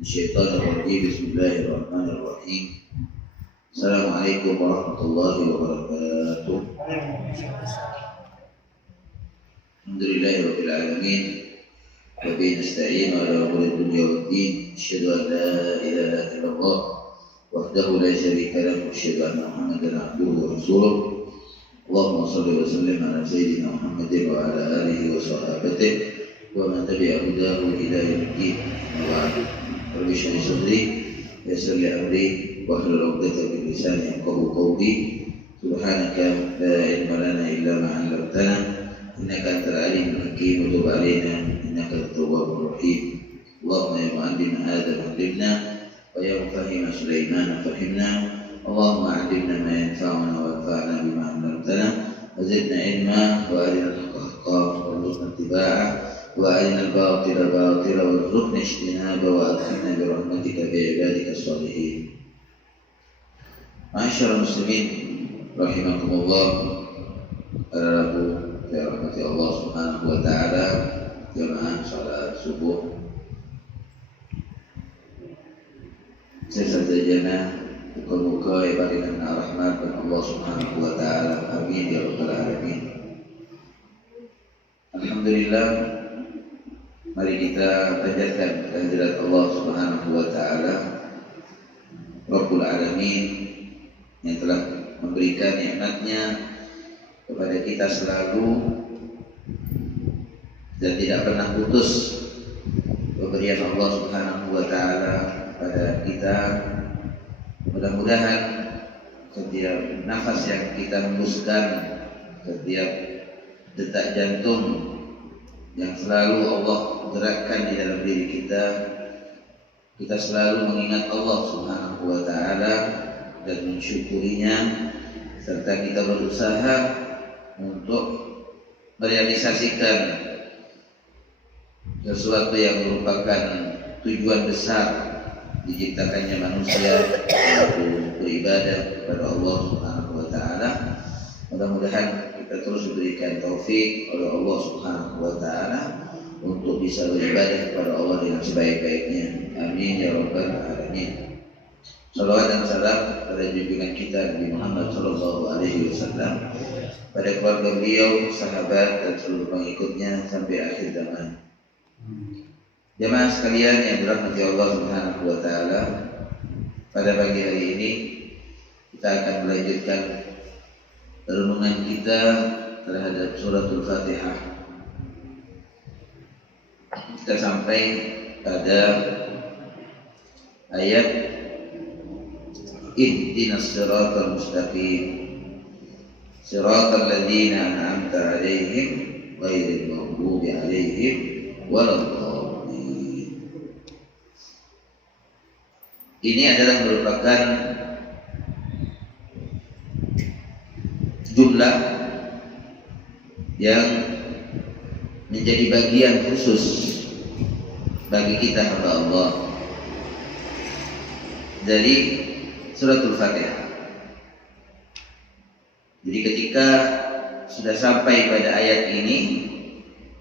الشيطان الرجيم. بسم الله الرحمن الرحيم. السلام عليكم ورحمة الله وبركاته. الحمد لله رب العالمين وبه نستعين على أمور الدنيا والدين. أشهد أن لا إله إلا الله وحده لا شريك له وأشهد أن محمدا عبده ورسوله. اللهم صل وسلم على سيدنا محمد وعلى آله وصحابته ومن تبع هداه إلى يوم الدين. وبعد، رب اشرح لي صدري ويسر لي أمري واحلل عقدة من لساني يفقهوا قولي. سبحانك لا علم لنا إلا ما علمتنا إنك أنت العليم الحكيم وتب علينا إنك التواب الرحيم. اللهم يا معلم آدم علمنا ويا مفهم سليمان فهمنا. اللهم علمنا ما ينفعنا وانفعنا بما علمتنا وزدنا علما وأرنا الحق حقا وارزقنا اتباعه وأرنا الباطل باطلا وارزقنا اجتنابه وأدخلنا برحمتك بعبادك الصالحين. معاشر المسلمين rahimakumullah, pada Rabu ya rahmati Allah Subhanahu wa taala, jamaah salat subuh. Sesajana muka-muka ibadikan rahmat dan Allah Subhanahu wa taala. Amin ya rabbal alamin. Alhamdulillah, mari kita panjatkan kehadirat Allah Subhanahu wa taala Rabbul alamin yang telah memberikan nikmatnya kepada kita selalu dan tidak pernah putus pemberian Allah Subhanahu wa taala pada kita. Mudah-mudahan setiap nafas yang kita hembuskan, setiap detak jantung yang selalu Allah gerakkan di dalam diri kita, kita selalu mengingat Allah Subhanahu wa taala dan mensyukurinya, serta kita berusaha untuk merealisasikan sesuatu yang merupakan tujuan besar diciptakannya manusia, yaitu beribadah kepada Allah Subhanahu wa taala. Mudah-mudahan kita terus diberikan taufik oleh Allah Subhanahu wa taala untuk bisa beribadah kepada Allah dengan sebaik-baiknya. Amin ya rabbal alamin. Salawat dan salam pada junjungan kita Nabi Muhammad sallallahu alaihi wasallam, pada keluarga beliau, sahabat dan seluruh pengikutnya sampai akhir zaman. Jemaah sekalian yang dirahmati Allah Subhanahu wa taala, pada pagi hari ini kita akan melanjutkan renungan kita terhadap suratul Fatihah. Kita sampai pada ayat ihdinas siratal mustaqim siratal ladzina an'amta 'alaihim ghairil maghdubi 'alaihim waladdallin. Ini adalah merupakan jumlah yang menjadi bagian khusus bagi kita hamba Allah dari suratul Fatihah. Jadi ketika sudah sampai pada ayat ini,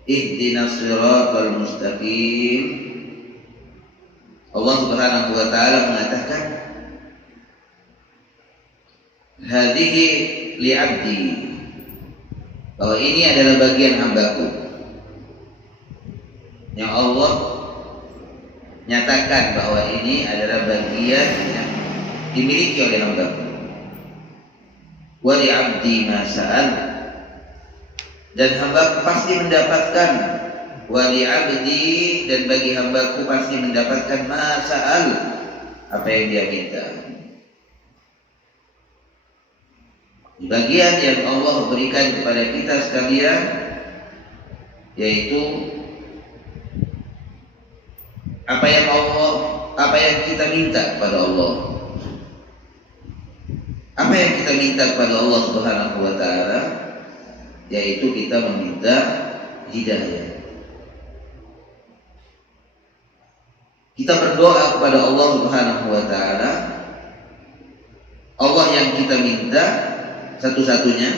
ihdinas siratal mustaqim, Allah Subhanahu wa taala mengatakan, hadhihi li'abdi, bahwa ini adalah bagian hambaku yang Allah nyatakan bahwa ini adalah bagian yang dimiliki oleh hambaku. Wa li'abdi ma sa'al, dan hambaku pasti mendapatkan, wa li'abdi, dan bagi hambaku pasti mendapatkan ma sa'al, apa yang dia minta. Bagian yang Allah berikan kepada kita sekalian, yaitu apa yang kita minta kepada Allah. Apa yang kita minta kepada Allah Subhanahu wa taala, yaitu kita meminta hidayah. Kita berdoa kepada Allah Subhanahu wa taala. Allah yang kita minta satu-satunya,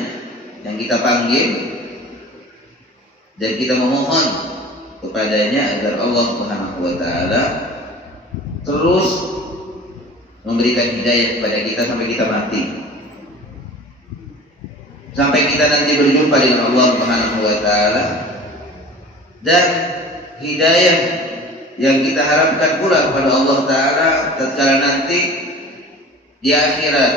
yang kita panggil dan kita memohon kepadanya agar Allah Subhanahu wa taala terus memberikan hidayah kepada kita sampai kita mati, sampai kita nanti berjumpa dengan Allah Subhanahu wa taala. Dan hidayah yang kita harapkan pula kepada Allah taala tatkala nanti di akhirat.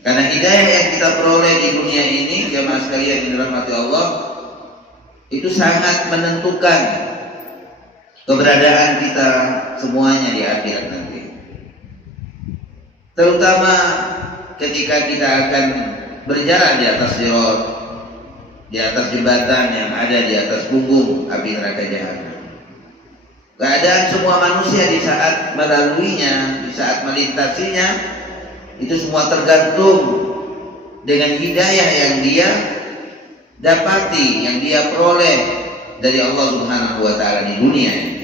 Karena hidayah yang kita peroleh di dunia ini, jemaah sekalian yang dirahmati Allah, itu sangat menentukan keberadaan kita semuanya di akhirat nanti. Terutama ketika kita akan berjalan di atas sirat, di atas jembatan yang ada di atas punggung api neraka jahanam. Keadaan semua manusia di saat melaluinya, di saat melintasinya, itu semua tergantung dengan hidayah yang dia dapati, yang dia peroleh dari Allah Subhanahu wa taala di dunia ini.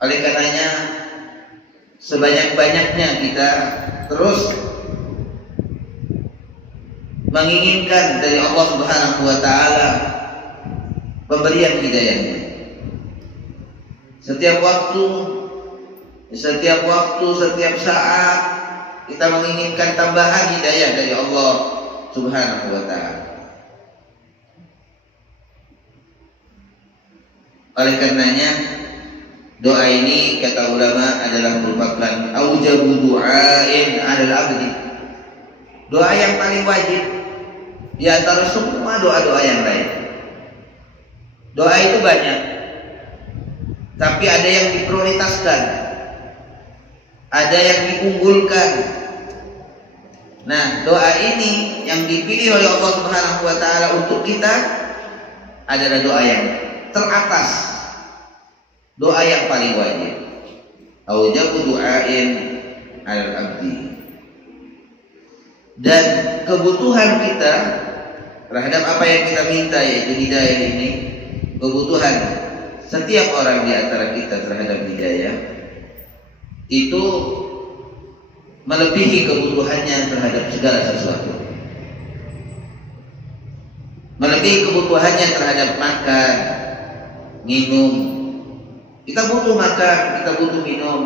Oleh karenanya sebanyak-banyaknya kita terus menginginkan dari Allah Subhanahu wa taala pemberian hidayahnya. Setiap waktu, setiap saat kita menginginkan tambahan hidayah dari Allah Subhanahu wa taala. Oleh karenanya doa ini kata ulama adalah merupakan aujabu du'ain 'alal 'abdi. Doa yang paling wajib di antara semua doa-doa yang lain. Doa itu banyak, tapi ada yang diprioritaskan, ada yang diunggulkan. Nah, doa ini yang dipilih oleh Allah Subhanahu wa taala untuk kita adalah doa yang teratas, doa yang paling wajib. Aujabu du'ain 'alal 'abdi. Dan kebutuhan kita terhadap apa yang kita minta, yaitu hidayah ini, kebutuhan setiap orang di antara kita terhadap hidayah itu melebihi kebutuhannya terhadap segala sesuatu. Melebihi kebutuhannya terhadap makan, minum. Kita butuh makan, kita butuh minum,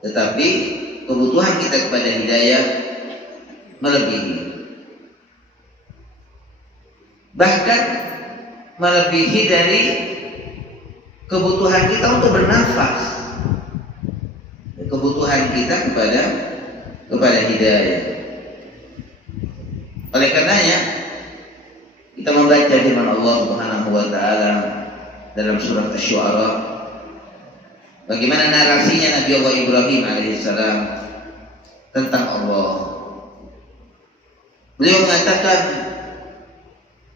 tetapi kebutuhan kita kepada hidayah melebihi. Bahkan melebihi dari kebutuhan kita untuk bernafas. Kebutuhan kita kepada hidayah. Oleh karenanya kita membaca firman Allah Subhanahu wa taala dalam surat Asy-Syu'ara, bagaimana narasinya Nabi Allah Ibrahim alaihissalam tentang Allah. Beliau mengatakan,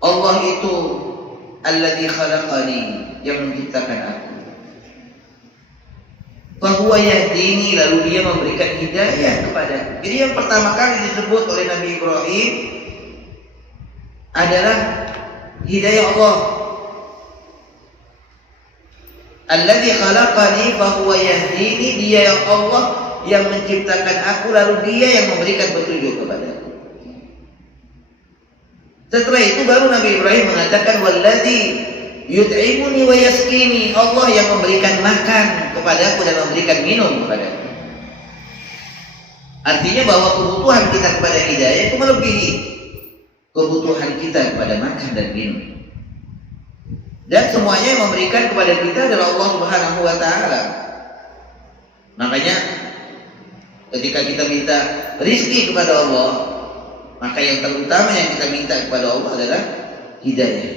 Allah itu alladzi khalaqani, yang menciptakan aku. Fahuwa yahdini, lalu dia memberikan hidayah kepada. Jadi yang pertama kali disebut oleh Nabi Ibrahim adalah hidayah Allah. Alladzi khalaqani fahuwa yahdini, dia yang Allah yang menciptakan aku, lalu dia yang memberikan petunjuk kepadaku. Setelah itu baru Nabi Ibrahim mengatakan walladzi yut'imuni wa yaskini, Allah yang memberikan makan kepadaku dan memberikan minum kepadaku. Artinya bahwa kebutuhan kita kepada hidayah itu melebihi kebutuhan kita kepada makan dan minum. Dan semuanya yang memberikan kepada kita adalah Allah Subhanahu wa taala. Makanya ketika kita minta rizki kepada Allah, maka yang terutama yang kita minta kepada Allah adalah hidayah.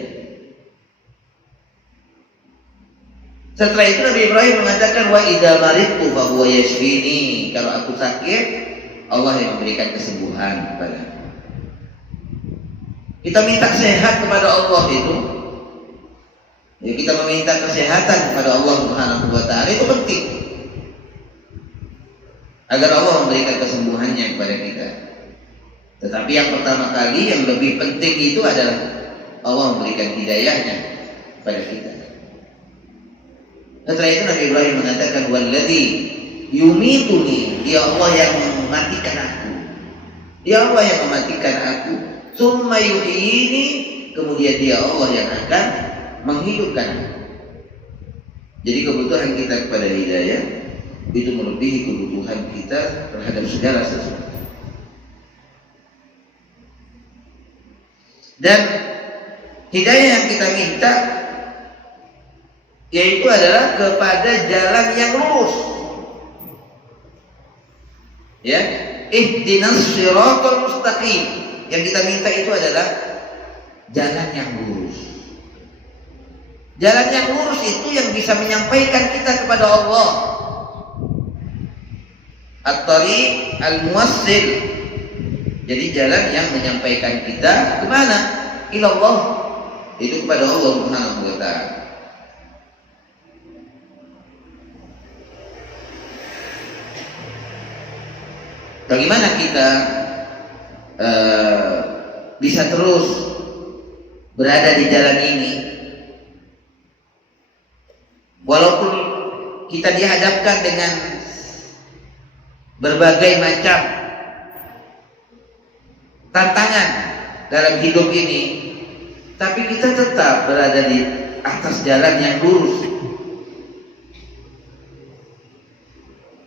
Setelah itu Nabi Ibrahim mengatakan wa idza maridtu fa huwa yashfini, kalau aku sakit Allah yang memberikan kesembuhan kepadaku. Kita minta sehat kepada Allah itu, ya, kita meminta kesehatan kepada Allah Subhanahu wa taala itu penting agar Allah memberikan kesembuhannya kepada kita. Tetapi yang pertama kali yang lebih penting itu adalah Allah memberikan hidayahnya kepada kita. Setelah itu Nabi Ibrahim mengatakan walladzi yumituni, dia Allah yang mematikan aku. Dia Allah yang mematikan aku. Tsumma yuhyini, kemudian dia Allah yang akan menghidupkan aku. Jadi kebutuhan kita kepada hidayah itu melebihi kebutuhan kita terhadap segala sesuatu. Dan hidayah yang kita minta yaitu adalah kepada jalan yang lurus. Ya, ihdinas shiratal mustaqim. Yang kita minta itu adalah jalan yang lurus. Jalan yang lurus itu yang bisa menyampaikan kita kepada Allah. At-tariq al-muwassil. Jadi jalan yang menyampaikan kita kemana? Ilallah. Itu kepada Allah Subhanahu wa ta'ala. Bagaimana kita bisa terus berada di jalan ini walaupun kita dihadapkan dengan berbagai macam tantangan dalam hidup ini, tapi kita tetap berada di atas jalan yang lurus.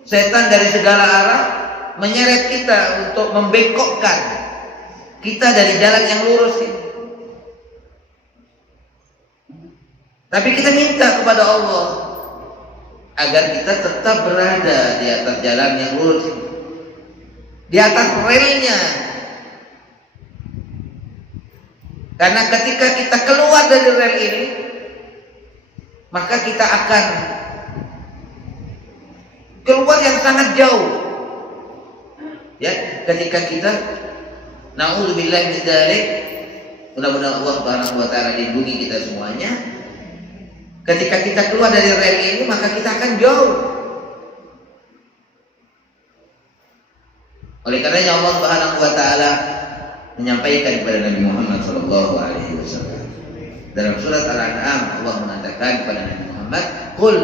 Setan dari segala arah menyeret kita untuk membengkokkan kita dari jalan yang lurus ini. Tapi kita minta kepada Allah agar kita tetap berada di atas jalan yang lurus ini, di atas relnya. Karena ketika kita keluar dari rel ini, maka kita akan keluar yang sangat jauh. Ya, ketika kita na'udzubillahi min dzalik, mudah-mudahan Allah Subhanahu wa taala lindungi kita semuanya. Ketika kita keluar dari rel ini, maka kita akan jauh. Oleh karenanya Allah Subhanahu wa taala menyampaikan kepada Nabi Muhammad sallallahu alaihi wasallam dalam surat Al-An'am, Allah mengatakan kepada Nabi Muhammad, "Qul,"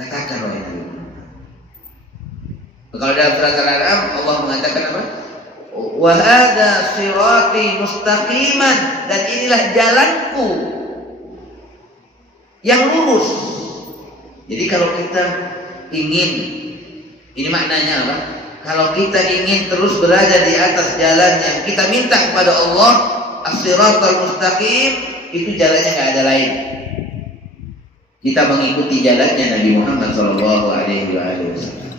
katakan wahai Nabi Muhammad. Kalau dalam surat Al-An'am Allah mengatakan apa? "Wa hadza shirati mustaqiman," dan inilah jalanku yang lurus. Jadi kalau kita ingin, ini maknanya apa? Kalau kita ingin terus berada di atas jalan yang kita minta kepada Allah, as-siratal mustaqim, itu jalannya nggak ada lain. Kita mengikuti jalannya Nabi Muhammad sallallahu alaihi wasallam.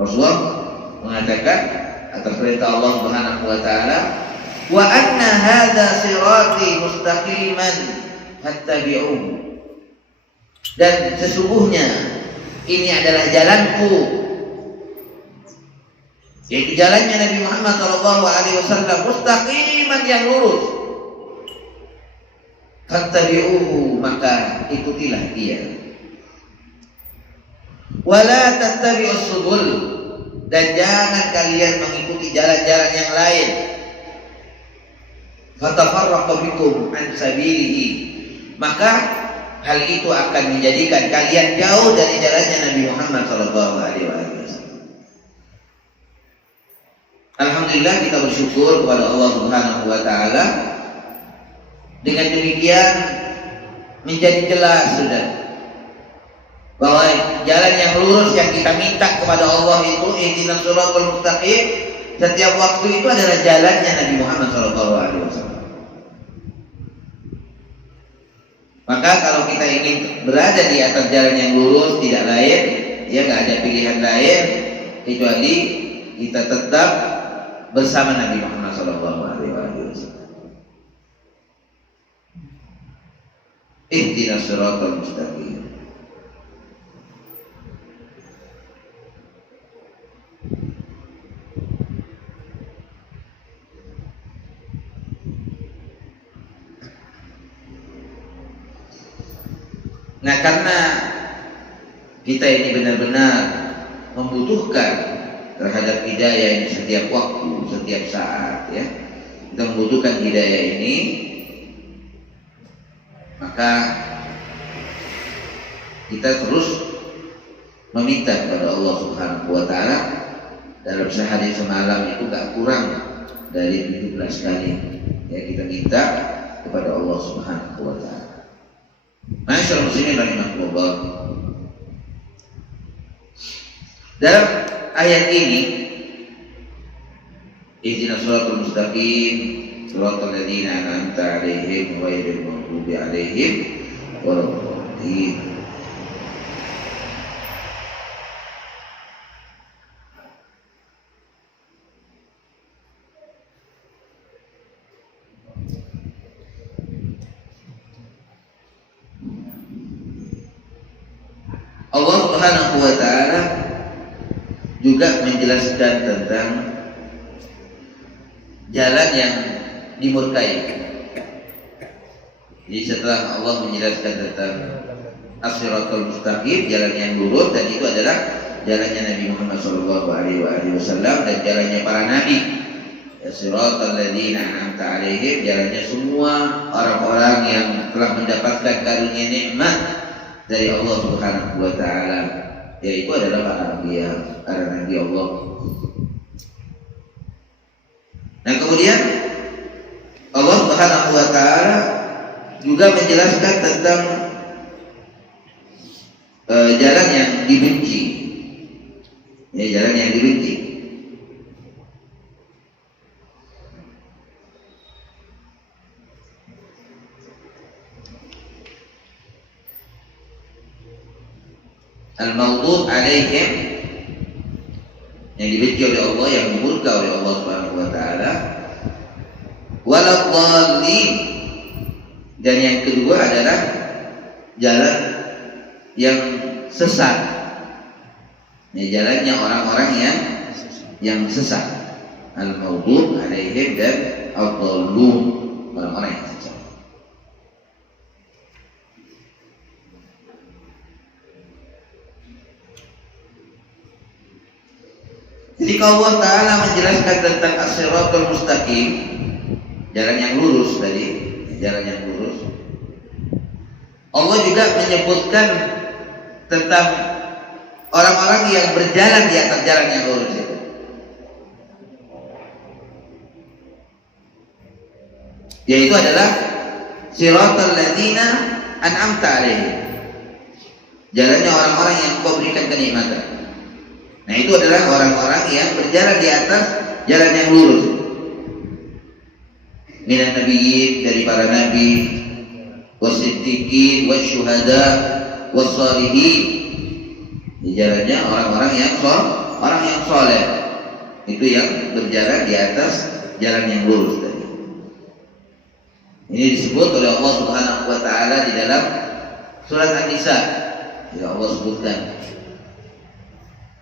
Rasulullah mengatakan atas perintah Allah Subhanahu wa taala, "Wa anna hadza sirati mustaqiman fattabi'uhu." Dan sesungguhnya ini adalah jalanku, yaitu jalannya Nabi Muhammad SAW, mustaqiman, yang lurus. Fattabi'uhu, maka ikutilah dia. Wala tattabi'us subul, dan jangan kalian mengikuti jalan-jalan yang lain. Fatafarraqu bikum an sabilihi, maka hal itu akan menjadikan kalian jauh dari jalannya Nabi Muhammad SAW. Alhamdulillah, kita bersyukur kepada Allah Subhanahu wa taala. Dengan demikian menjadi jelas sudah bahwa jalan yang lurus yang kita minta kepada Allah itu ihdinas shiratal mustaqim, setiap waktu itu adalah jalannya Nabi Muhammad SAW. Maka kalau kita ingin berada di atas jalan yang lurus, tidak lain, ya nggak ada pilihan lain kecuali kita tetap bersama Nabi Muhammad SAW. Ihdinas shiratal mustaqim. Nah, karena kita ini benar-benar membutuhkan terhadap hidayah ini setiap waktu, setiap saat, ya. Kita membutuhkan hidayah ini, maka kita terus meminta kepada Allah Subhanahu wa taala. Dalam sehari semalam itu gak kurang dari 17 kali, ya, kita minta kepada Allah Subhanahu wa taala. Masyaallah muslimin rahimakumullah. Dalam ayat ini, ihdinas siratal mustaqim siratal ladzina an'amta 'alaihim ghairil maghdubi 'alaihim waladdallin. Allah Subhanahu wa ta'ala juga menjelaskan tentang jalan yang dimurkai. Jadi setelah Allah menjelaskan tentang as-siratal mustaqim, jalan yang lurus, dan itu adalah jalannya Nabi Muhammad SAW dan jalannya para nabi. As-siratal ladzina an'amta 'alaihim, jalannya semua orang-orang yang telah mendapatkan karunia nikmat dari Allah Subhanahu wa ta'ala, yaitu adalah para nabi Allah. Nah, kemudian Allah Subhanahu wa ta'ala juga menjelaskan tentang jalan yang dibenci. Ya, jalan yang dibenci. Al-maghdub 'alaihim, yang dibenci oleh Allah, yang dimurka oleh Allah Subhanahu wa ta'ala. Waladdallin, dan yang kedua adalah jalan yang sesat. Ini jalannya orang-orang yang sesat. Al-maghdub 'alaihim dan ad-dallun, orang-orang yang sesat. Jadi kalau Allah Ta'ala menjelaskan tentang as-siratal mustaqim, jalan yang lurus tadi, jalan yang lurus, Allah juga menyebutkan tentang orang-orang yang berjalan di atas jalan yang lurus itu. Yaitu adalah siratal ladzina an'amta 'alaihim, jalannya orang-orang yang Kau berikan kenikmatan. Nah, itu adalah orang-orang yang berjalan di atas jalan yang lurus. Minan nabiyyin, dari para nabi, wasiddiqin, wasyuhada, wassalihin. Di jalannya orang-orang yang saleh. Itu yang berjalan di atas jalan yang lurus tadi. Ini disebut oleh Allah Subhanahu wa ta'ala di dalam surat An-Nisa. Ya, Allah sebutkan,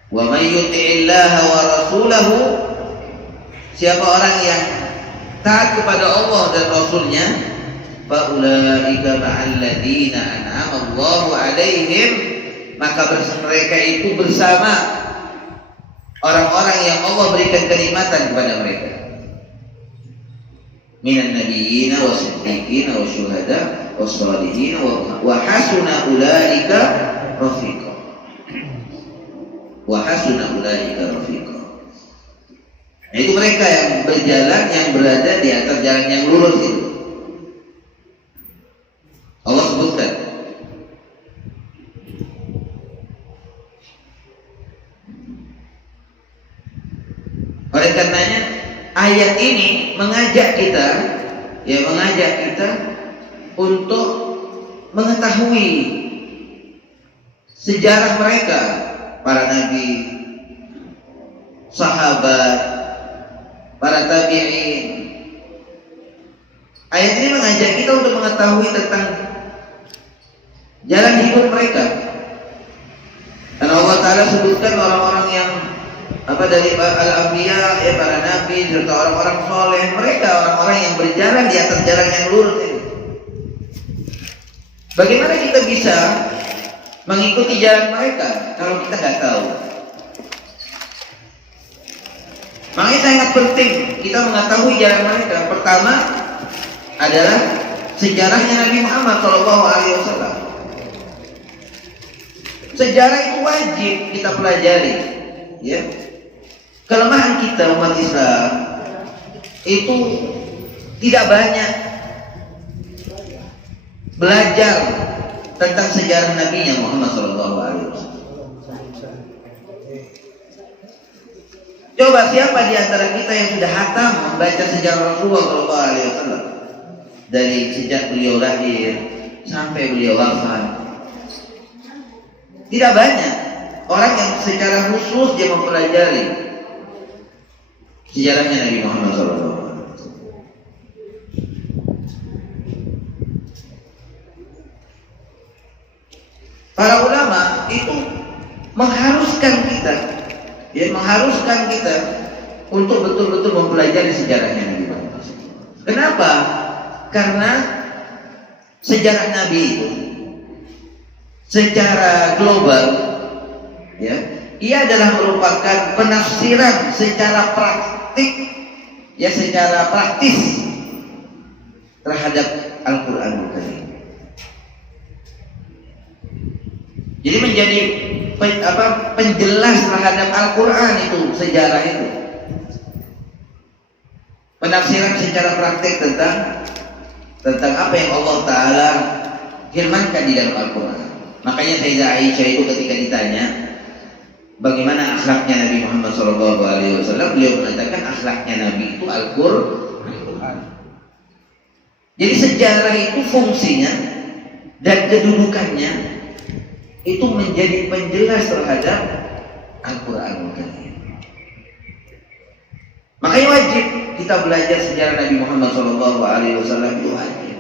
wa may yuti'illaha wa rasulahu, siapa orang yang taat kepada Allah dan Rasulnya, fa ulaika ma'al ladzina an'ama Allahu 'alaihim, maka mereka itu bersama orang-orang yang Allah berikan kenikmatan kepada mereka. Minan nabiyyin wa siddiqin wa syuhada wa shalihin wa hasuna ulaika rafiqa. Wa hasuna ulaika rafiqa. Nah, itu mereka yang berjalan, yang berada di atas jalan yang lurus itu. Allah sebutkan. Oleh karenanya ayat ini mengajak kita untuk mengetahui sejarah mereka, para nabi, sahabat, para tabi'in. Ayat ini mengajak kita untuk mengetahui tentang jalan hidup mereka. Dan Allah Ta'ala sebutkan orang-orang yang dari al-anbiya, para nabi, serta orang-orang soleh. Mereka orang-orang yang berjalan di atas jalan yang lurus ini. Bagaimana kita bisa mengikuti jalan mereka kalau kita nggak tahu? Makanya sangat penting kita mengetahui jalan mereka. Pertama adalah sejarahnya Nabi Muhammad SAW. Sejarah itu wajib kita pelajari. Ya, kelemahan kita umat Islam itu tidak banyak belajar tentang sejarah Nabi Muhammad SAW. Coba siapa di antara kita yang sudah hatam membaca sejarah Rasulullah SAW dari sejak beliau lahir sampai beliau wafat? Tidak banyak orang yang secara khusus dia mempelajari sejarahnya Nabi Muhammad SAW. Para ulama itu mengharuskan kita untuk betul-betul mempelajari sejarahnya Nabi Muhammad. Kenapa? Karena sejarah Nabi itu secara global, ya, ia adalah merupakan penafsiran secara praktis terhadap Al-Qur'anul Karim. Jadi menjadi penjelas terhadap Al-Quran itu, sejarah itu. Penafsiran secara praktik tentang apa yang Allah Ta'ala firmankan di dalam Al-Quran. Makanya Sayyidah Aisyah itu ketika ditanya bagaimana akhlaknya Nabi Muhammad SAW, beliau mengatakan akhlaknya Nabi itu Al-Quran. Jadi sejarah itu fungsinya dan kedudukannya itu menjadi penjelas terhadap Al-Quranul Karim. Makanya wajib kita belajar sejarah Nabi Muhammad SAW, itu wajib.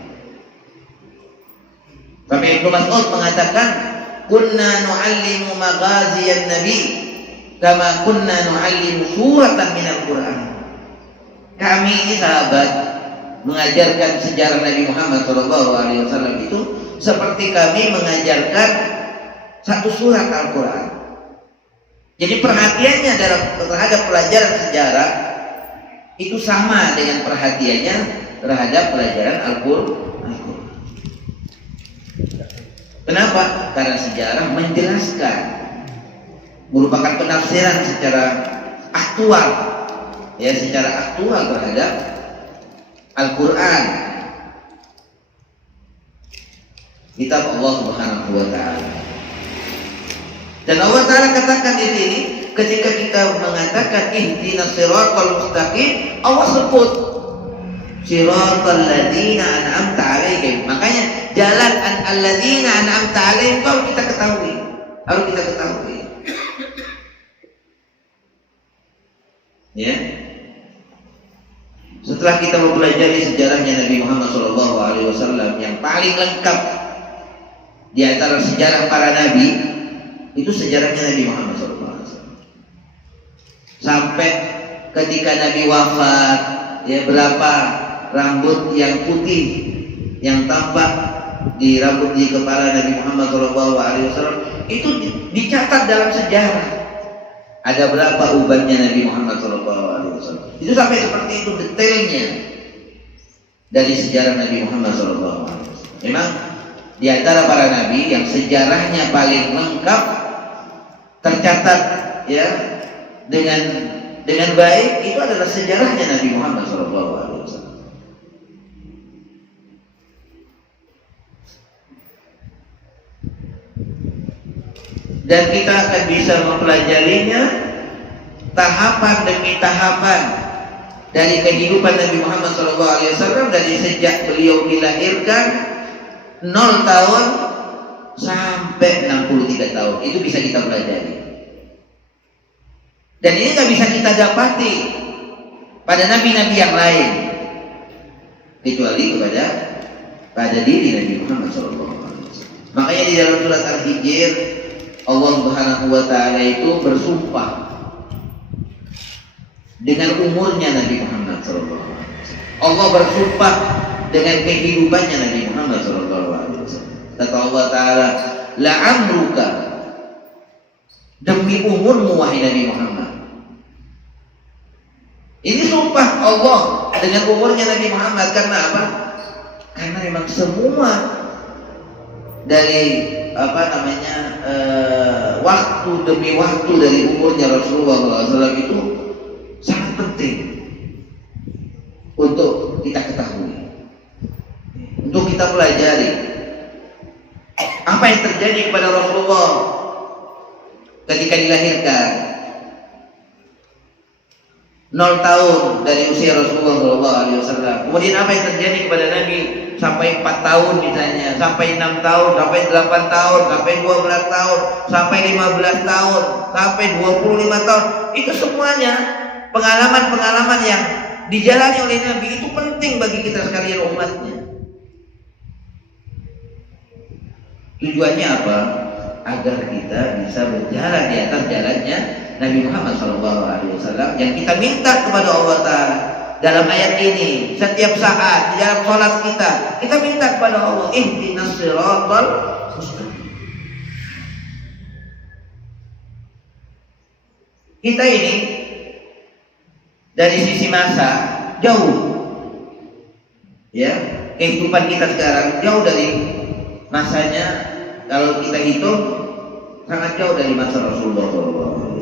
Sampai Ibnu Mas'ud mengatakan, "Kunna nu'allimu maghaziyan Nabi kama kunna nu'allimu suratan minal Quran." Kami ini sahabat mengajarkan sejarah Nabi Muhammad SAW itu seperti kami mengajarkan satu surat Al-Quran. Jadi perhatiannya terhadap pelajaran sejarah itu sama dengan perhatiannya terhadap pelajaran Al-Quran. Kenapa? Karena sejarah menjelaskan, merupakan penafsiran secara aktual, ya, secara aktual terhadap Al-Quran, kitab Allah Subhanahu wa Ta'ala. Dan Allah Ta'ala katakan di sini, ketika kita mengatakan ihdinas siratal mustaqim, Allah sebut siratal ladzina an'amta 'alaihim. Makanya jalan alladzina an'amta 'alaihim harus kita ketahui. Ya. Setelah kita mempelajari sejarahnya Nabi Muhammad SAW yang paling lengkap di antara sejarah para nabi, itu sejarahnya Nabi Muhammad SAW. Sampai ketika Nabi wafat, ya, berapa rambut yang putih yang tampak di kepala Nabi Muhammad SAW itu dicatat dalam sejarah. Ada berapa ubannya Nabi Muhammad SAW? Itu sampai seperti itu detailnya dari sejarah Nabi Muhammad SAW. Memang di antara para nabi yang sejarahnya paling lengkap, tercatat, ya, dengan baik, itu adalah sejarahnya Nabi Muhammad SAW. Dan kita akan bisa mempelajarinya tahapan demi tahapan dari kehidupan Nabi Muhammad SAW, dari sejak beliau dilahirkan 0 tahun sampai 63 tahun. Itu bisa kita pelajari. Dan ini nggak bisa kita dapati pada nabi-nabi yang lain, kecuali pada diri Nabi Muhammad SAW. Makanya di dalam surat Al-Hijr, Allah Subhanahu wa Ta'ala itu bersumpah dengan umurnya Nabi Muhammad SAW. Allah bersumpah dengan kehidupannya Nabi Muhammad SAW. Kata Allah Ta'ala, la'amruka, demi umurmu wahai Nabi Muhammad. Ini sumpah Allah dengan umurnya Nabi Muhammad. Karena apa? Karena memang semua dari waktu demi waktu dari umurnya Rasulullah SAW itu sangat penting untuk kita ketahui, untuk kita pelajari. terjadi kepada Rasulullah ketika dilahirkan. 0 tahun dari usia Rasulullah SAW. Kemudian apa yang terjadi kepada Nabi sampai 4 tahun misalnya, sampai 6 tahun, sampai 8 tahun, sampai 12 tahun, sampai 15 tahun, sampai 25 tahun. Itu semuanya pengalaman-pengalaman yang dijalani oleh Nabi. Itu penting bagi kita sekalian umatnya. Tujuannya apa? Agar kita bisa berjalan di atas jalannya Nabi Muhammad SAW yang kita minta kepada Allah Ta'ala dalam ayat ini. Setiap saat di dalam sholat kita minta kepada Allah, ihdinas siratal mustaqim. Kita ini dari sisi masa jauh, ya, kehidupan kita sekarang jauh dari masanya. Kalau kita hitung sangat jauh dari masa Rasulullah SAW.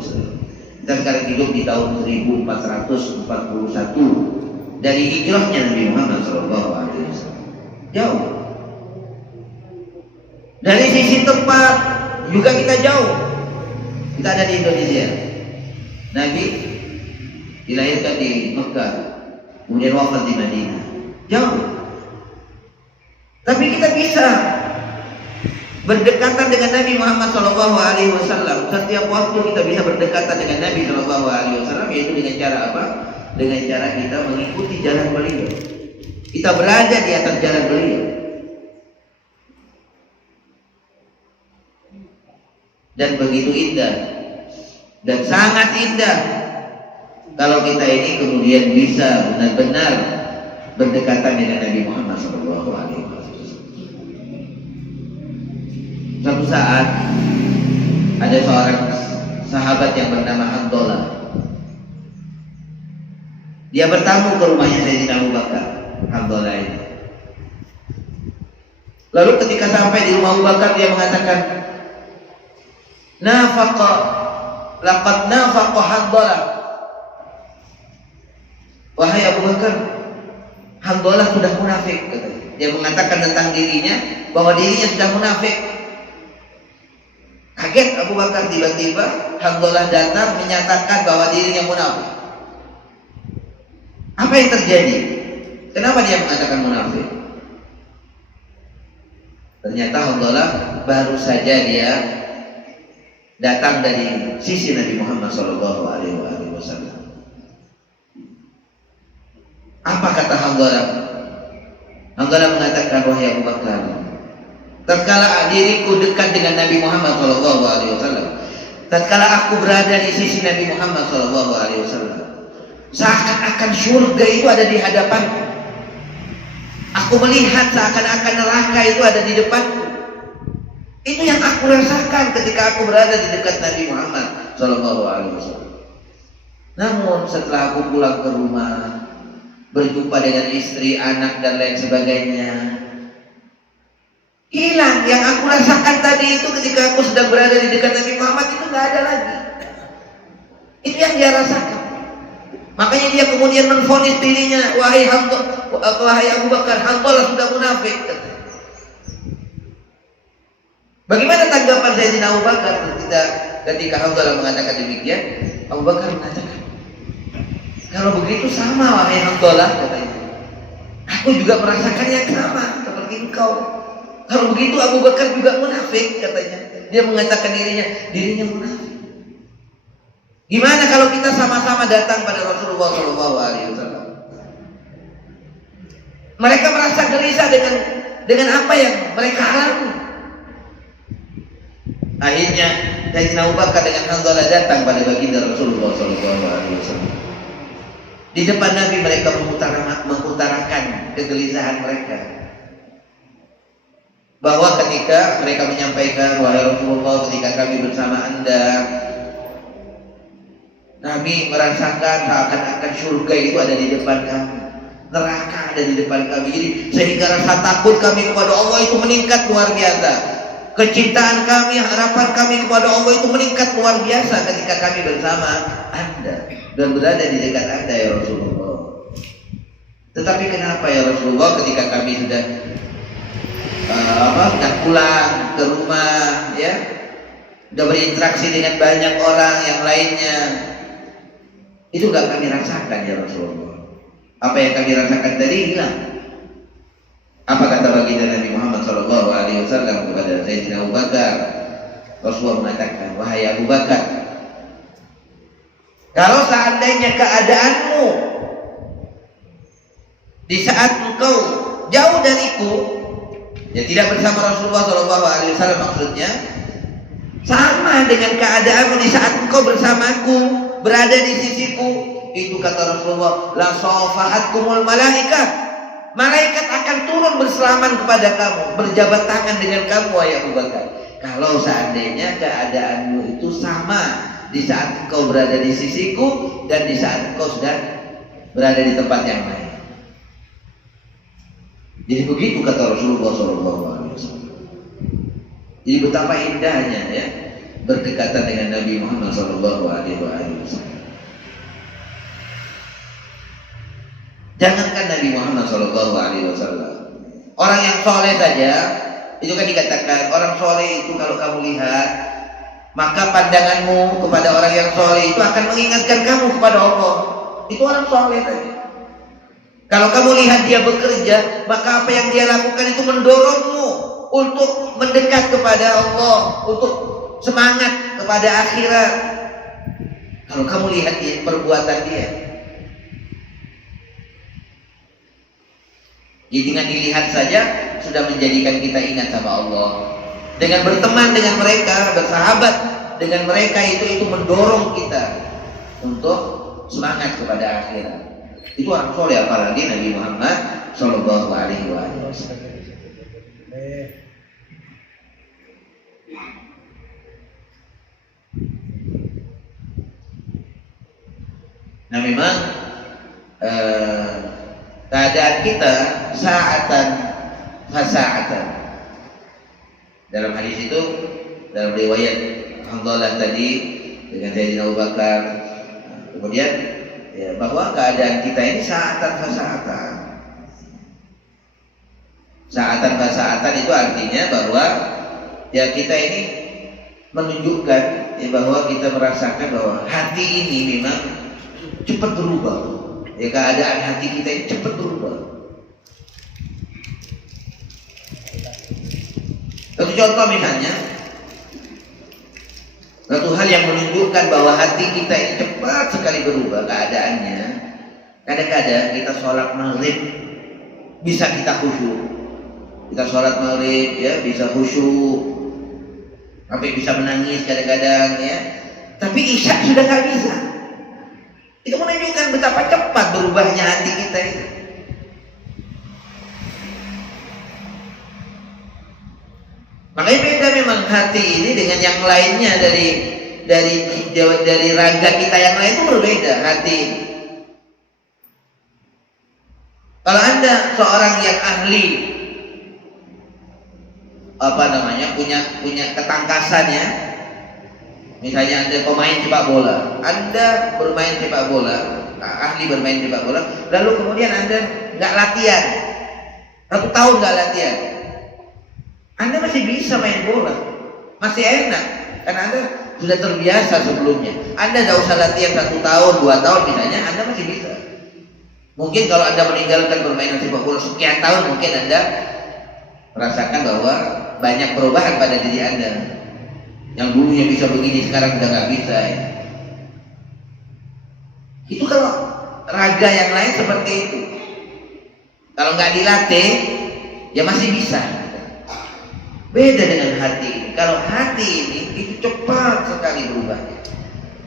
Kita sekarang hidup di tahun 1441 dari hijrahnya Nabi Muhammad SAW. Jauh. Dari sisi tempat juga kita jauh. Kita ada di Indonesia. Nabi dilahirkan di Mekah, kemudian wafat di Madinah. Jauh. Tapi kita bisa berdekatan dengan Nabi Muhammad SAW. Setiap waktu kita bisa berdekatan dengan Nabi SAW, yaitu dengan cara apa? Dengan cara kita mengikuti jalan beliau. Kita berada di atas jalan beliau. Dan begitu indah dan sangat indah kalau kita ini kemudian bisa benar-benar berdekatan dengan Nabi Muhammad SAW. Suatu saat ada seorang sahabat yang bernama Handolah. Dia bertamu ke rumahnya Sayyidina Abu Bakar. Handolah ini. Lalu ketika sampai di rumah Abu Bakar, dia mengatakan, "Nafaqa, laqad nafaqa Handolah." Wahai Abu Bakar, Handolah sudah munafik, katanya. Dia mengatakan tentang dirinya bahwa dirinya sudah munafik. Kaget Abu Bakar, tiba-tiba Handolah datang menyatakan bahwa dirinya munafik. Apa yang terjadi? Kenapa dia mengatakan munafik? Ternyata Handolah baru saja dia datang dari sisi Nabi Muhammad SAW. Apa kata Handolah? Handolah mengatakan, wahai Abu Bakar, tatkala diriku dekat dengan Nabi Muhammad SAW, tatkala aku berada di sisi Nabi Muhammad SAW, seakan-akan surga itu ada di hadapanku. Aku melihat seakan-akan neraka itu ada di depanku. Itu yang aku rasakan ketika aku berada di dekat Nabi Muhammad SAW. Namun setelah aku pulang ke rumah, berjumpa dengan istri, anak dan lain sebagainya, hilang yang aku rasakan tadi itu ketika aku sedang berada di dekat Nabi Muhammad, itu nggak ada lagi. Itu yang dia rasakan. Makanya dia kemudian menvonis dirinya, wahai Abu Bakar, Handolah sudah munafik. Bagaimana tanggapan Sayyidina Abu Bakar ketika Handolah mengatakan demikian? Abu Bakar mengatakan, kalau begitu sama wahai Handolah, katanya. Aku juga merasakan yang sama seperti engkau. Kalau begitu Abu Bakar juga munafik, katanya. Dia mengatakan dirinya munafik. Gimana kalau kita sama-sama datang pada Rasulullah SAW? Mereka merasa gelisah dengan apa yang mereka alami. Akhirnya Sayyidina Abu Bakar dengan Handolah datang pada baginda Rasulullah SAW. Di depan Nabi mereka mengutarakan kegelisahan mereka, bahwa ketika mereka menyampaikan, wahai Rasulullah, ketika kami bersama Anda, kami merasakan seakan-akan surga itu ada di depan kami, neraka ada di depan kami. Jadi sehingga rasa takut kami kepada Allah itu meningkat luar biasa. Kecintaan kami, harapan kami kepada Allah itu meningkat luar biasa ketika kami bersama Anda dan berada di dekat Anda, ya Rasulullah. Tetapi kenapa ya Rasulullah, ketika kami sudah sudah pulang ke rumah, ya, sudah berinteraksi dengan banyak orang yang lainnya. Itu nggak kami rasakan ya Rasulullah. Apa yang kami rasakan tadi hilang. Apa kata baginda Nabi Muhammad SAW kepada Sayyidina Abu Bakar? Rasulullah mengatakan, wahai Abu Bakar, kalau seandainya keadaanmu di saat engkau jauh dariku, ya tidak bersama Rasulullah SAW maksudnya, sama dengan keadaanmu di saat engkau bersamaku, berada di sisiku, itu kata Rasulullah, la safahatkumul malaikat. Malaikat akan turun berselaman kepada kamu, berjabat tangan dengan kamu wahai Abu Bakar. Kalau seandainya keadaanmu itu sama di saat engkau berada di sisiku dan di saat engkau sudah berada di tempat yang lain. Jadi begitu kata Rasulullah SAW. Jadi betapa indahnya ya berdekatan dengan Nabi Muhammad SAW. Jangankan Nabi Muhammad SAW, orang yang soleh saja, itu kan dikatakan orang soleh itu kalau kamu lihat, maka pandanganmu kepada orang yang soleh itu akan mengingatkan kamu kepada Allah. Itu orang soleh saja. Kalau kamu lihat dia bekerja, maka apa yang dia lakukan itu mendorongmu untuk mendekat kepada Allah, untuk semangat kepada akhirat. Kalau kamu lihat perbuatan dia, jadi dengan dilihat saja sudah menjadikan kita ingat sama Allah. Dengan berteman dengan mereka, bersahabat dengan mereka itu mendorong kita untuk semangat kepada akhirat. Itu orang soleh, apalagi Nabi Muhammad SAW. Nah memang keadaan kita sa'atan fasa'atan. Dalam hadis itu, dalam riwayat Hamdalah tadi dengan Sayyidina Abu Bakar, kemudian ya, bahwa keadaan kita ini sa'atan fasa'atan. Sa'atan fasa'atan itu artinya bahwa ya kita ini menunjukkan ya, bahwa kita merasakan bahwa hati ini memang cepat berubah. Ya, keadaan hati kita ini cepat berubah. Satu contoh misalnya, satu hal yang menunjukkan bahwa hati kita ini cepat sekali berubah keadaannya. Kadang-kadang kita sholat maghrib bisa kita khusyuk. Kita sholat maghrib ya bisa khusyuk, sampai bisa menangis kadang-kadang ya. Tapi isya sudah nggak bisa. Itu menunjukkan betapa cepat berubahnya hati kita itu. Makanya beda memang hati ini dengan yang lainnya dari raga kita yang lain itu berbeda hati ini. Kalau Anda seorang yang ahli punya ketangkasan ya. Misalnya Anda pemain sepak bola, Anda bermain sepak bola, ahli bermain sepak bola, lalu kemudian Anda nggak latihan, 1 tahun nggak latihan, Anda masih bisa main bola, masih enak, karena Anda sudah terbiasa sebelumnya. Anda nggak usah latihan 1 tahun, 2 tahun misalnya, Anda masih bisa. Mungkin kalau Anda meninggalkan permainan sepak bola sekian tahun, mungkin Anda merasakan bahwa banyak perubahan pada diri Anda. Yang dulunya bisa begini sekarang udah nggak bisa ya. Itu kalau raga yang lain seperti itu. Kalau nggak dilatih ya masih bisa. Beda dengan hati ini. Kalau hati ini itu cepat sekali berubahnya.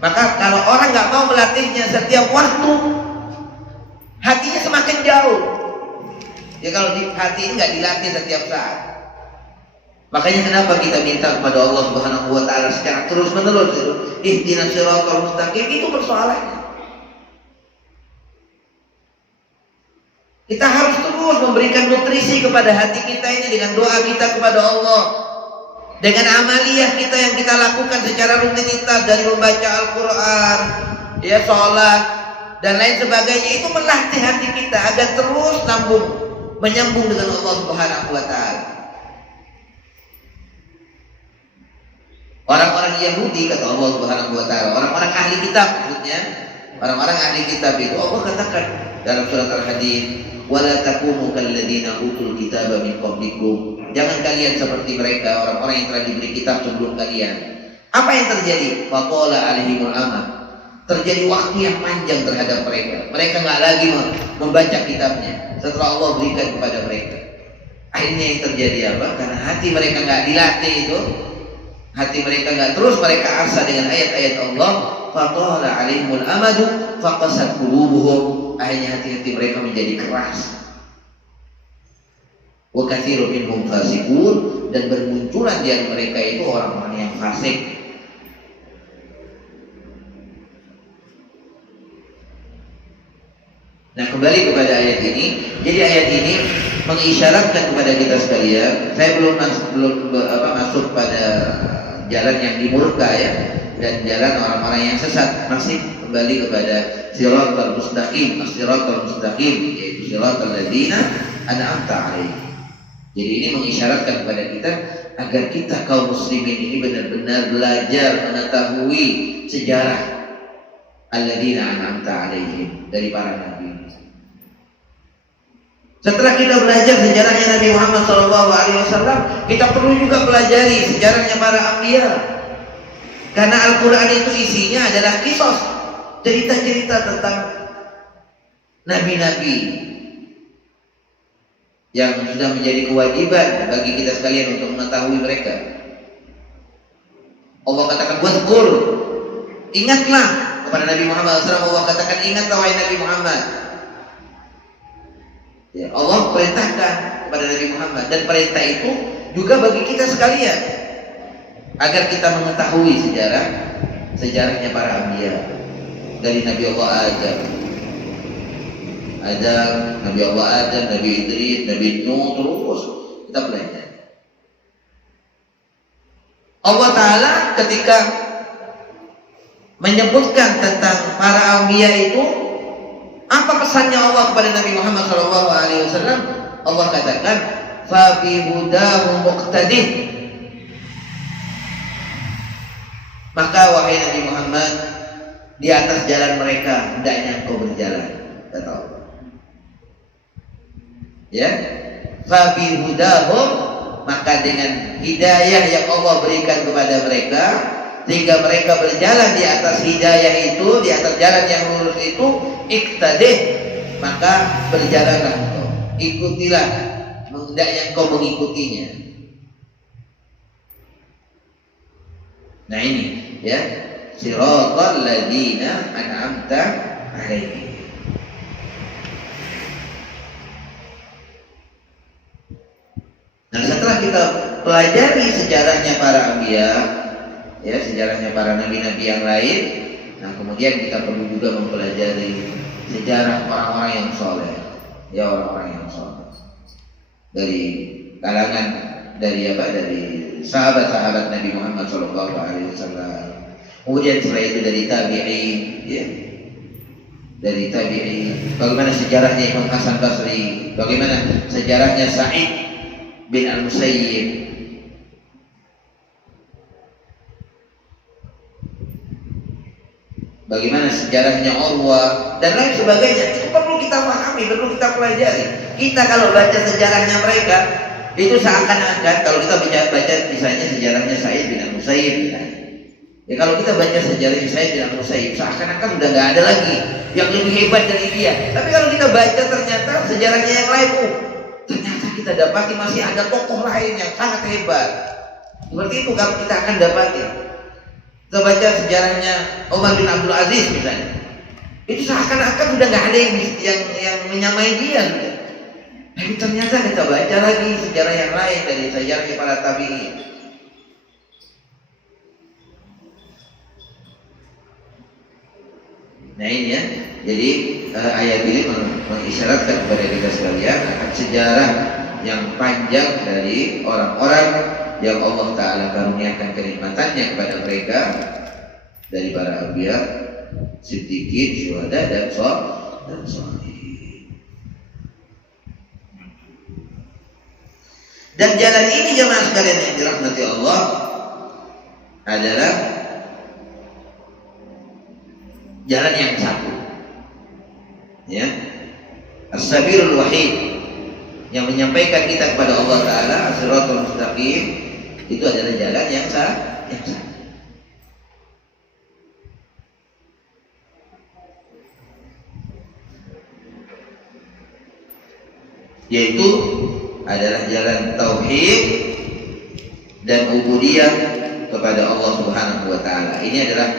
Maka kalau orang nggak mau melatihnya setiap waktu, hatinya semakin jauh. Ya kalau hati ini nggak dilatih setiap saat. Makanya kenapa kita minta kepada Allah Subhanahu wa taala secara terus-menerus itu, ihdinas siratal mustaqim, itu persoalannya. Kita harus terus memberikan nutrisi kepada hati kita ini dengan doa kita kepada Allah, dengan amaliyah kita yang kita lakukan secara rutinitas dari membaca Al-Quran, ya sholat dan lain sebagainya, itu melatih hati kita agar terus menyambung dengan Allah Subhanahu wa taala. Orang-orang Yahudi, kata Allah Subhanahu wa taala, orang-orang ahli kitab maksudnya, orang-orang ahli kitab itu Allah katakan dalam surat Al-Hadid, "Wala takunu kalladzina utul kitaba min qablikum." Jangan kalian seperti mereka, orang-orang yang telah diberi kitab sebelum kalian. Apa yang terjadi? Faqala alaihimul amad. Terjadi waktu yang panjang terhadap mereka. Mereka nggak lagi membaca kitabnya setelah Allah berikan kepada mereka. Akhirnya yang terjadi apa? Karena hati mereka nggak dilatih itu, hati mereka nggak terus mereka asa dengan ayat-ayat Allah. Faqala alaihimul amadu faqasat qulubuhum. Akhirnya hati-hati mereka menjadi keras. Wa katsirun minhum fasiqun, dan bermunculan di antara mereka itu orang-orang yang fasik. Nah, kembali kepada ayat ini. Jadi ayat ini mengisyaratkan kepada kita sekalian. Saya belum masuk pada jalan yang dimurka ya, dan jalan orang-orang yang sesat. Masih kembali kepada siratal mustaqim, as-siratal mustaqim, yaitu siratal ladzina an'amta 'alaihim. Jadi ini mengisyaratkan kepada kita agar kita kaum muslimin ini benar-benar belajar mengetahui sejarah alladzina an'amta 'alaihim dari para nabi. Setelah kita belajar sejarahnya Nabi Muhammad SAW, kita perlu juga pelajari sejarahnya para anbiya. Karena Al-Quran itu isinya adalah kisah, cerita-cerita tentang nabi-nabi yang sudah menjadi kewajiban bagi kita sekalian untuk mengetahui mereka. Allah katakan, "Wadhkur", ingatlah kepada Nabi Muhammad SAW. Allah katakan, ingatlah wahai Nabi Muhammad. Ya, Allah perintahkan kepada Nabi Muhammad, dan perintah itu juga bagi kita sekalian agar kita mengetahui sejarahnya para anbiya, dari Nabi Allah Adam, Nabi Allah Adam, Nabi Idris, Nabi Nuh, terus kita belajar. Allah Ta'ala ketika menyebutkan tentang para anbiya itu, apa pesannya Allah kepada Nabi Muhammad SAW? Allah katakan, "Fa bi hudahum muqtadih." Maka wahai Nabi Muhammad, di atas jalan mereka hendaknya engkau berjalan, kata Allah. Ya, fa bi hudahum, maka dengan hidayah yang Allah berikan kepada mereka, sehingga mereka berjalan di atas hidayah itu, di atas jalan yang lurus itu, iktadih, maka berjalanlah engkau, ikutilah, hendaknya engkau mengikutinya. Nah ini ya, siratal ladzina an'amta 'alaihim. Nah, setelah kita pelajari sejarahnya para anbiya, ya, sejarahnya para nabi-nabi yang lain, nah kemudian kita perlu juga mempelajari sejarah orang-orang yang soleh, ya, orang-orang yang soleh dari kalangan dari sahabat-sahabat Nabi Muhammad SAW. Kemudian setelah itu dari tabi'in, ya, dari tabi'in. Bagaimana sejarahnya Imam Hasan Basri, bagaimana sejarahnya Sa'id bin Al-Musayyib, bagaimana sejarahnya Urwah dan lain sebagainya. Itu perlu kita pahami, perlu kita pelajari. Kita kalau baca sejarahnya mereka, itu seakan-akan kalau kita baca misalnya sejarahnya Sa'id bin Al-Musayyib, ya, kalau kita baca sejarahnya Sa'id bin Al-Musayyib, seakan-akan sudah nggak ada lagi yang lebih hebat dari dia. Tapi kalau kita baca ternyata sejarahnya yang lain, ternyata kita dapati masih ada tokoh lain yang sangat hebat. Seperti itu kalau kita akan dapati. Kita baca sejarahnya Umar bin Abdul Aziz misalnya, itu seakan-akan sudah nggak ada yang menyamai dia. Tapi ternyata kita baca lagi sejarah yang lain dari sejarahnya para tabi'in. Nah ini ya, jadi ayat ini mengisyaratkan kepada kita sekalian akan sejarah yang panjang dari orang-orang yang Allah Ta'ala karuniakan kenikmatannya kepada mereka, dari para anbiya, siddiqin, syuhada, dan sholihin. Dan jalan ini jemaah sekalian yang dirahmati Allah adalah jalan yang satu, ya. As-sabilul wahid, yang menyampaikan kita kepada Allah Ta'ala, as-siratal mustaqim, itu adalah jalan yang satu. Yaitu adalah jalan tauhid dan ubudiyah kepada Allah Subhanahu wa Ta'ala. Ini adalah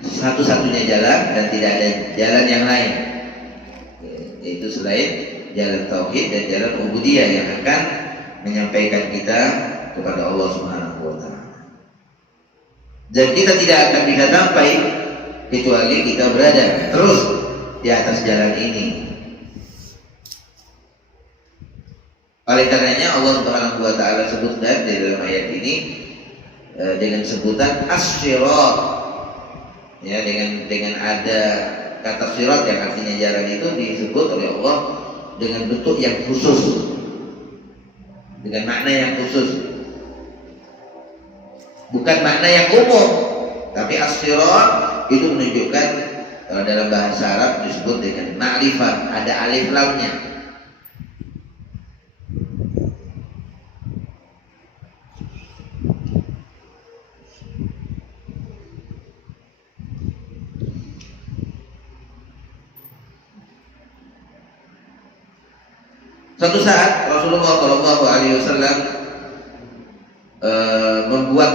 satu-satunya jalan dan tidak ada jalan yang lain, yaitu selain jalan tauhid dan jalan ubudiyah yang akan menyampaikan kita kepada Allah Subhanahu wa Ta'ala. Dan kita tidak akan bisa sampai kecuali kita berada terus di atas jalan ini. Oleh karenanya Allah Subhanahu wa Ta'ala sebutkan di dalam ayat ini dengan sebutan as-sirat, ya, dengan ada kata sirat yang artinya jalan itu disebut oleh Allah dengan bentuk yang khusus, dengan makna yang khusus, bukan makna yang umum. Tapi as-sirat itu menunjukkan, kalau dalam bahasa Arab disebut dengan ma'rifah, ada alif lamnya. Suatu saat Rasulullah SAW membuat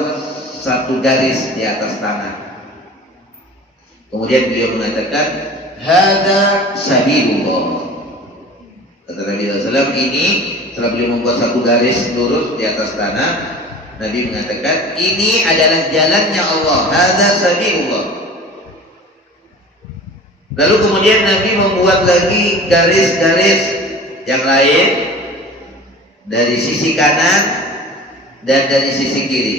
satu garis di atas tanah. Kemudian beliau mengatakan, "Hada sabilullah." Kata Nabi SAW, ini setelah beliau membuat satu garis lurus di atas tanah, Nabi mengatakan, ini adalah jalannya Allah. Hada sabilullah. Lalu kemudian Nabi membuat lagi garis-garis yang lain dari sisi kanan dan dari sisi kiri.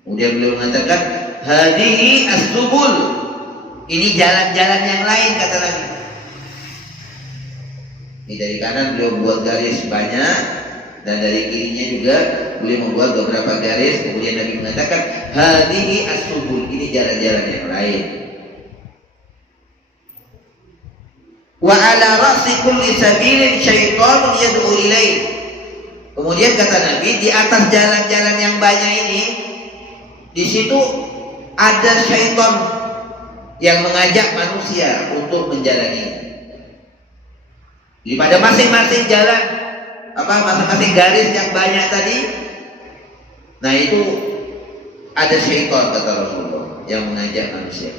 Kemudian beliau mengatakan, hadihi as-subul. Ini jalan-jalan yang lain, kata Nabi. Ini dari kanan beliau buat garis banyak, dan dari kirinya juga beliau membuat beberapa garis. Kemudian Nabi mengatakan, hadihi as-subul. Ini jalan-jalan yang lain. Wa ala ra'si kulli sabilin syaitanun yad'u ilaih. Kemudian kata Nabi, di atas jalan-jalan yang banyak ini, di situ ada syaitan yang mengajak manusia untuk menjalani. Jadi pada masing-masing jalan, masing-masing garis yang banyak tadi, nah itu ada syaitan, kata Rasulullah, yang mengajak manusia.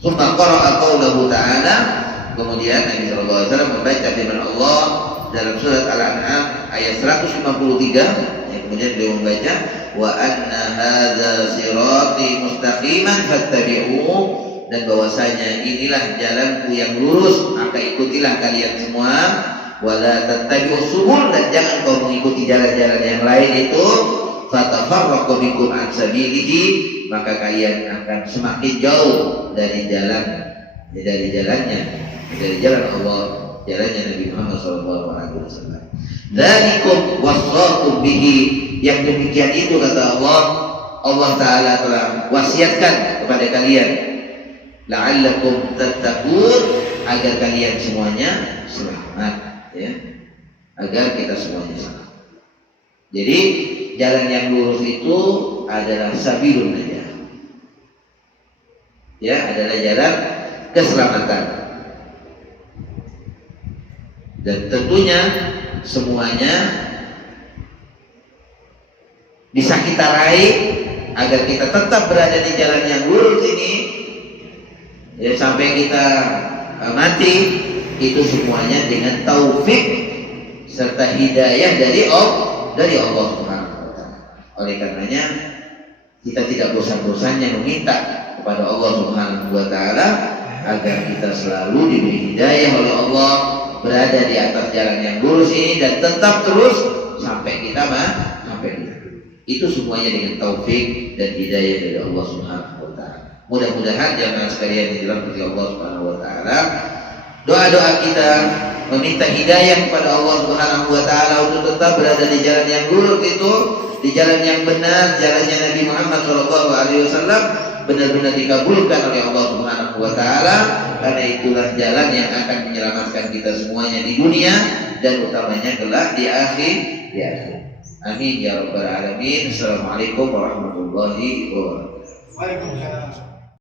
Summa qara'a qaulahu ta'ala, kemudian Nabi SAW membaca firman Allah dalam surat Al-An'am ayat 153, yang kemudian beliau membaca, wa anna hadza sirati mustaqiman fattabi'uhu, dan bahwasanya inilah jalanku yang lurus, maka ikutilah kalian semua, wala tattabi'us subul, dan jangan kau mengikuti jalan-jalan yang lain itu, fatafarraqu bikum an sabilihi, maka kalian akan semakin jauh dari jalannya, dari jalan Allah, jalannya Nabi Muhammad SAW. Dzalikum wasaqum bihi, yang demikian itu kata Allah Ta'ala telah wasiatkan kepada kalian, la'allakum tattaqun, agar kalian semuanya selamat, ya, agar kita semuanya selamat. Jadi jalan yang lurus itu adalah sabilun najah, ya, adalah jalan keselamatan. Dan tentunya semuanya bisa kita raih agar kita tetap berada di jalan yang lurus ini, ya, sampai kita mati, itu semuanya dengan taufik serta hidayah dari Allah Subhanahu wa Ta'ala. Oleh karenanya kita tidak bosan-bosannya meminta kepada Allah Subhanahu wa Ta'ala agar kita selalu diberi hidayah oleh Allah, berada di atas jalan yang lurus ini, dan tetap terus sampai kita itu semuanya dengan taufik dan hidayah dari Allah Subhanahu wa Ta'ala. Mudah-mudahan jamaah sekalian yang dirahmati Allah Subhanahu wa Ta'ala, doa-doa kita meminta hidayah kepada Allah Subhanahu wa taala untuk tetap berada di jalan yang lurus itu, di jalan yang benar, jalannya Nabi Muhammad SAW, benar-benar dikabulkan oleh Allah Subhanahu wa taala, karena itulah jalan yang akan menyelamatkan kita semuanya di dunia dan utamanya kelak di akhir. Amin ya rabbal alamin. Assalamualaikum warahmatullahi wabarakatuh. Waalaikumsalam.